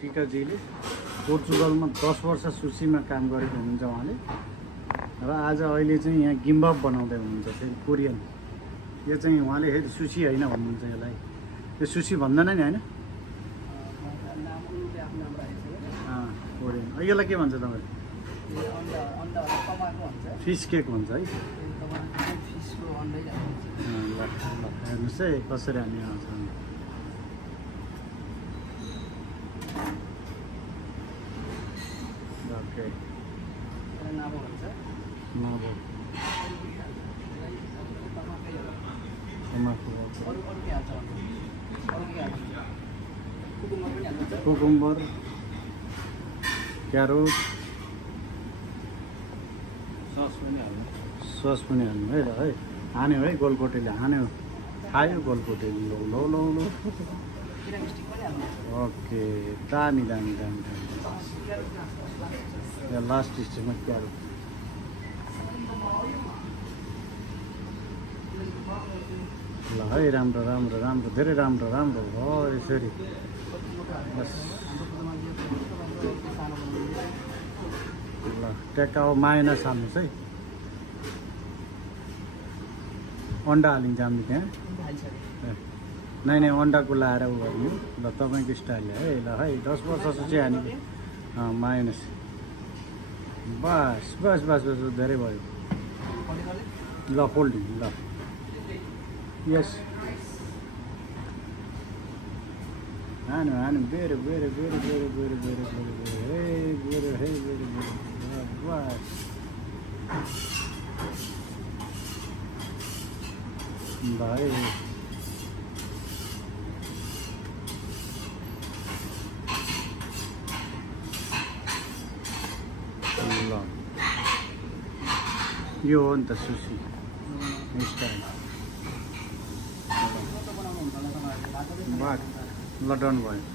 टिकाजीले पोर्चुगलमा 10 वर्ष सुसीमा काम गरेको हुनुहुन्छ उहाँले र आज अहिले चाहिँ यहाँ गिम्बप बनाउँदै हुनुहुन्छ फेरि कोरियन। यो चाहिँ उहाँले फेरि सुसी होइन भन्नुहुन्छ यसलाई, यो सुसी भन्दैन नि होइन कोरियन। यसलाई के भन्छ तपाईँले? फिस केक भन्छ है। ल हेर्नुहोस् है कसरी हामी आउँछ। ओके कुकुम्बर क्यारोट सस पनि हाल्नु है। है हान्यो है गोलकोटेले हान्यो, खायो गोलकोटेले। लो लो लो लो ओके दामी दामी दामी दामी। लास्ट स्टेजमा क्यारोट। ल है राम्रो राम्रो राम्रो धेरै राम्रो राम्रो हो यसरी। बस ल टेकाओ मायोनेज हाल्नुहोस् है। अन्डा हालिन्छ हामी त्यहाँ। नै नै अन्डाको लाएर उ गर्नु। ल तपाईँको स्टाइलले है। ल है 10 वर्षपछि हानेको मायोनेज। बस बस बस बस धेरै भयो। ल फोल्डिङ ल यस हानु हानु बेरो बेरो बेरो बेरो बेरो बेरो बेरो बेरो हे बेरो हे बेरो बेरो बस भाइ। ल यो हो नि त सुसी स्टाइल। ल डन भयो।